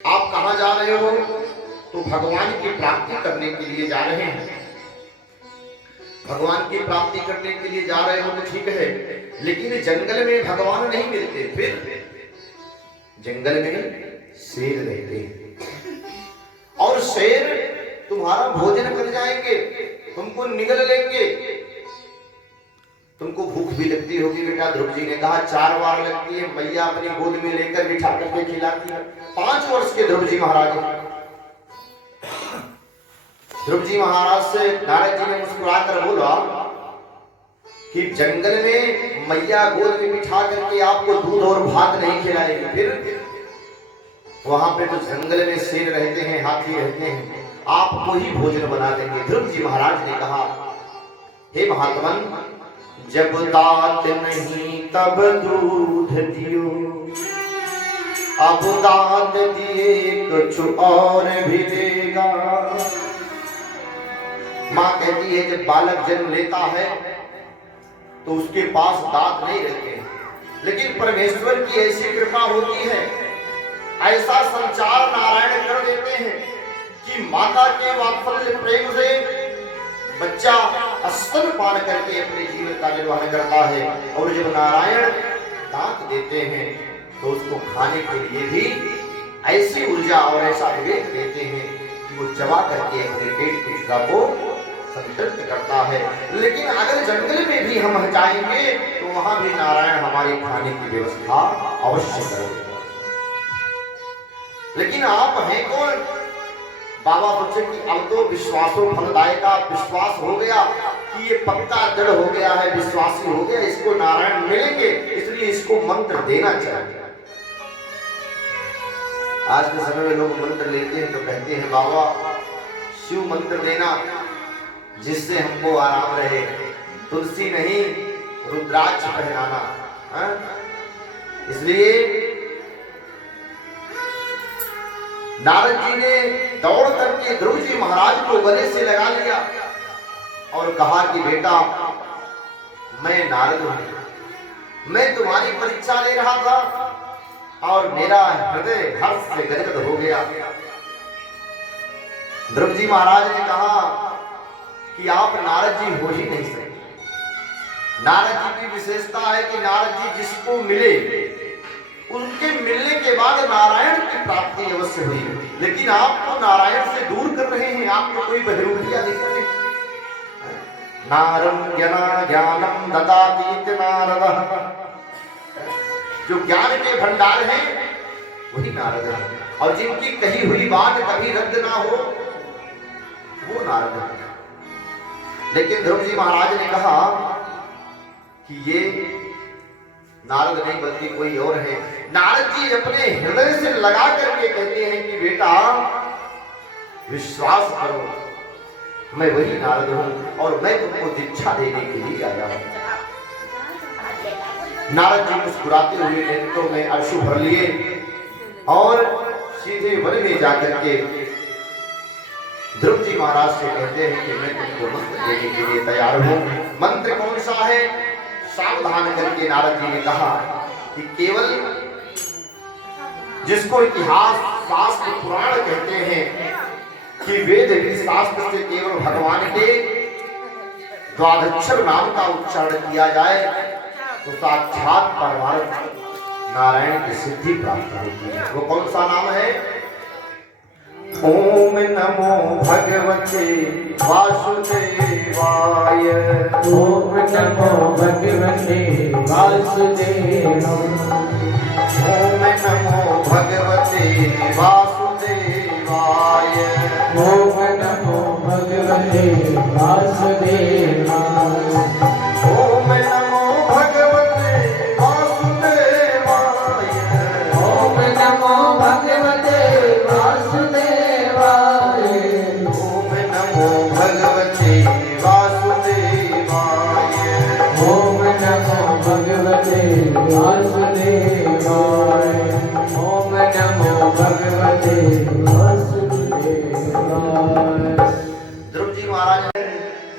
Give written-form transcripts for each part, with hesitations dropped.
आप कहाँ जा रहे हो? तो भगवान की प्राप्ति करने के लिए जा रहे हैं। भगवान की प्राप्ति करने के लिए जा रहे हो तो ठीक है, लेकिन जंगल में भगवान नहीं मिलते। फिर जंगल में शेर रहते हैं और शेर तुम्हारा भोजन कर जाएंगे, तुमको निगल लेंगे। तुमको भूख भी लगती होगी बेटा। ध्रुव जी ने कहा 4 बार लगती है, मैया अपनी गोद में लेकर बिठा करके खिलाती है। 5 वर्ष के ध्रुव जी महाराज। ध्रुव जी महाराज से नारद जी ने मुस्कुरा कर बोला कि जंगल में मैया गोद में बिठा करके आपको दूध और भात नहीं खिलाएगी। फिर वहां पे तो जंगल में शेर रहते हैं, हाथी रहते हैं, आपको ही भोजन बना देंगे। ध्रुव जी महाराज ने कहा, हे महात्मन, जब दात नहीं तब दूध दियो, अब दात दिए कुछ और भी देगा। माँ कहती है जब बालक जन्म लेता है तो उसके पास दांत नहीं रहते हैं, लेकिन परमेश्वर की ऐसी कृपा होती है, ऐसा संचार नारायण कर देते हैं कि माता के वात्सल्य प्रेम से बच्चा स्तनपान करके अपने जीवन का निर्वाह करता है। और जब नारायण दांत देते हैं तो उसको खाने के लिए भी ऐसी ऊर्जा और ऐसा विवेक देते हैं कि वो चबा करके अपने पेट की इच्छा को संतुष्ट करता है। लेकिन अगर जंगल में भी हम जाएंगे तो वहां भी नारायण हमारे खाने की व्यवस्था अवश्य करेंगे। लेकिन आप हैं कौन? बाबा बच्चे की अब तो विश्वासो फलदायका विश्वास हो गया कि ये पक्का दृढ़ हो गया है, विश्वासी हो गया, इसको नारायण मिलेंगे, इसलिए इसको मंत्र देना चाहिए। आज के समय में लोग मंत्र लेते हैं तो कहते हैं बाबा शिव मंत्र देना जिससे हमको आराम रहे, तुलसी नहीं रुद्राक्ष पहनाना। इसलिए नारद जी ने दौड़ करके ध्रुव जी महाराज को गले से लगा लिया और कहा कि बेटा मैं नारद हूं, मैं तुम्हारी परीक्षा ले रहा था और मेरा हृदय हर्ष से गदगद हो गया। ध्रुव जी महाराज ने कहा कि आप नारद जी हो ही नहीं सकते। नारद जी की विशेषता है कि नारद जी जिसको मिले उनके मिलने के बाद नारायण की प्राप्ति अवश्य हुई, लेकिन आप तो नारायण से दूर कर रहे हैं, आप तो कोई बहरूपिया दिख रहे हैं। नारम ज्ञानम ददाति नारदः, जो ज्ञान के भंडार हैं वही नारद है, और जिनकी कही हुई बात कभी रद्द ना हो वो नारद है। लेकिन ध्रुव जी महाराज ने कहा कि ये नारद नहीं बल्कि कोई और है। नारद जी अपने हृदय से लगा करके कहते हैं कि बेटा विश्वास करो, मैं वही नारद हूं और मैं तुमको दीक्षा देने के लिए आया हूं। नारद जी मुस्कुराते हुए नेत्रों में अश्रु भर लिए और सीधे वन में जाकर के ध्रुव जी महाराज से कहते हैं कि मैं तुमको मंत्र देने के लिए तैयार हूं। मंत्र कौन सा है? सावधान करके नारद जी ने कहा कि केवल जिसको इतिहास शास्त्र पुराण कहते हैं कि वेद शास्त्र से केवल भगवान के द्वादक्षर नाम का उच्चारण किया जाए तो साक्षात परमार्थ नारायण की सिद्धि प्राप्त होती है। वो कौन सा नाम है? ओम नमो भगवते वासुदेवाय, ओम नमो भगवते वासुदेवाय, ओम नमो भगवते वासुदेवाय, ओम नमो भगवते वासुदेवाय, ओम नमो भगवते वासुदेवाय, ओम नमो भगवते वासुदेवाय, ओम नमो भगवते वासुदेवाय, ओम नमो भगवते वासुदेवाय, ओम नमो भगवते वासुदेवाय। ध्रुव जी महाराज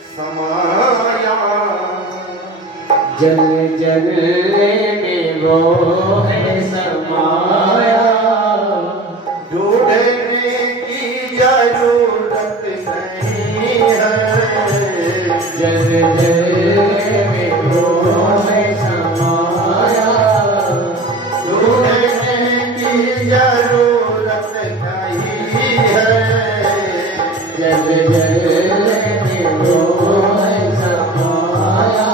समाया जल जल में वो है समाया, जो ढूंढने की जरूरत नहीं है। जल जल में मोह समाया, ढूंढने की जरूरत नहीं है। जल जल में मोह समाया,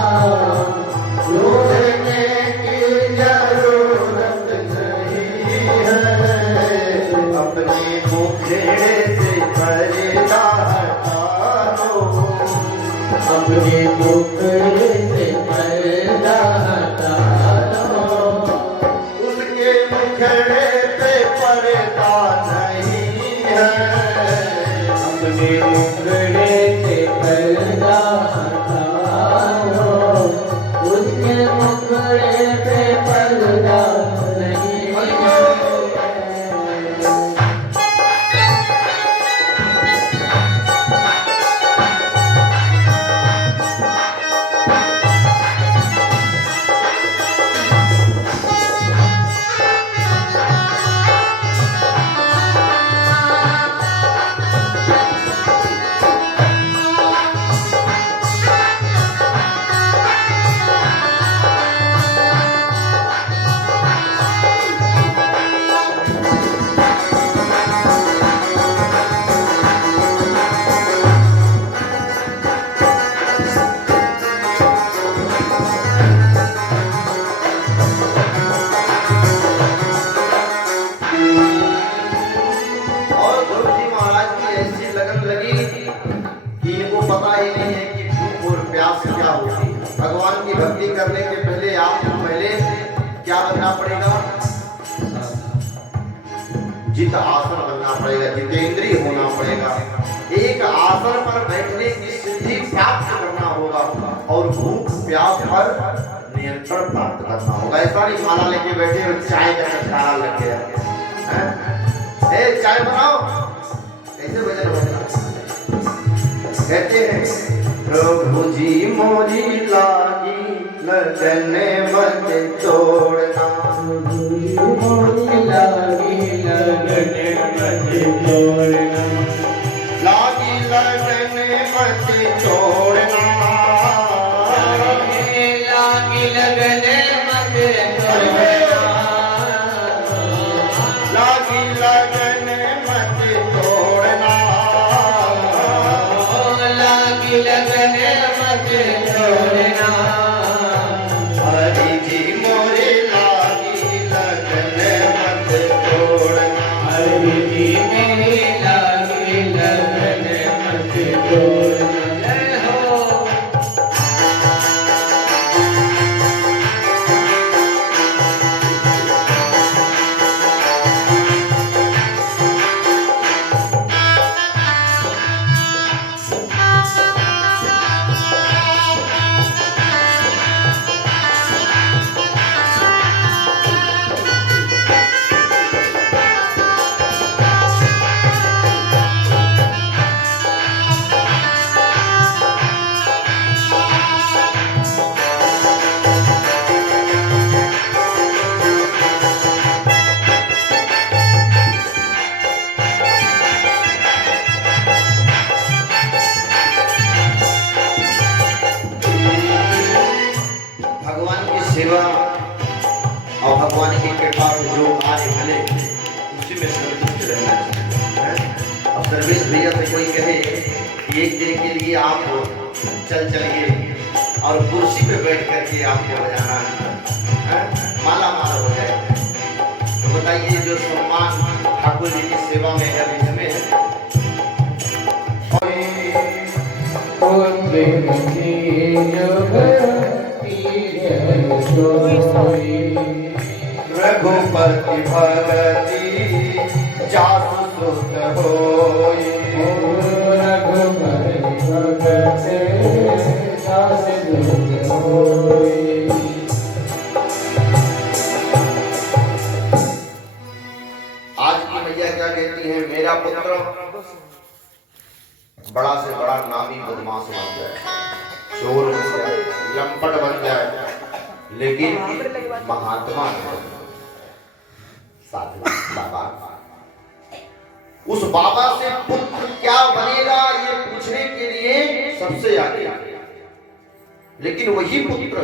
ढूंढने की जरूरत नहीं है। अपने मुखेड़े से पर्दा हटा लो, अपने मुखड़े से पर्दा हटा लो। उसके मुखड़े पे पर्दा नहीं है। अपने मुखड़े से पर्दा हटा लो, उसके मुखड़े पे पर्दा नहीं है। और ध्रुव जी महाराज की ऐसी लगन लगी कि इनको पता ही नहीं है कि भूख और प्यास क्या होती है। भगवान की भक्ति करने के पहले आपको पहले क्या बनना पड़ेगा? जित आसन बनना पड़ेगा, जितेंद्रिय होना पड़ेगा। एक आसन पर बैठने की सिद्धि प्राप्त करना होगा और भूख प्यास पर नियंत्रण प्राप्त करना होगा। ऐसा नहीं माला लेके बैठे और चाय का चटकारा लग गया है। ए चाय बनाओ, कैसे भजन होगा? कहते हैं प्रभु जी मोरी लागी लगन मत तोड़ना, मोरी लागी लगन मत तोड़ना, लागी लगन मत तोड़ना, लागी लगन मत तोड़ना, लागी लगन मत तोड़ना, लागी लगन मत तोड़ना। हरि जी मोरी लागी लगन मत तोड़ना। हरि जी मेरी लागी लगन मत तोड़ना। हो भगवान की सेवा और भगवान की कृपा से जो कार्य मिले उसी में संतुष्ट रहना चाहिए। और सर्वेश भैया से कोई कहे कि एक दिन के लिए आप चल चलिए और कुर्सी पे बैठ करके आपको बजाना है, माला माल हो जाए, तो बताइए जो सम्मान ठाकुर जी की सेवा में है अभी हमें है। रघुपति भगति जासु सुत होई, रघुपति भगति जासु सुत होई। आज की मैया क्या कहती है? मेरा पुत्र बड़ा से बड़ा नामी बदमाश बन जाए, चोर बन जाए, लंपट बन जाए, लेकिन महात्मा है, साधु बाबा उस बाबा से पुत्र क्या बनेगा ये पूछने के लिए सबसे आगे। लेकिन वही पुत्र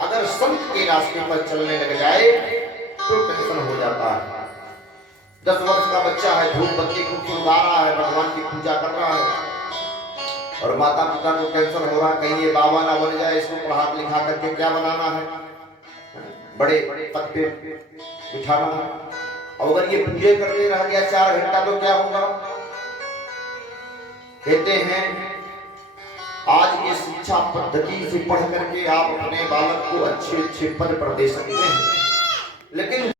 अगर संत के रास्ते पर चलने लग जाए तो टेंशन हो जाता है। 10 वर्ष का बच्चा है, धूप बत्ती खूब सुलगा रहा है, भगवान की पूजा कर रहा है, और माता पिता को टेंशन हो रहा, कहीं ये बाबा ना बन जाए, इसको पढ़ा लिखा करके क्या बनाना है, बड़े पद पे बिठाना है। और अगर ये पूजे करते रह गया 4 घंटा तो क्या होगा। कहते हैं आज की शिक्षा पद्धति से पढ़ करके आप अपने बालक को अच्छे अच्छे पद पर दे सकते हैं, लेकिन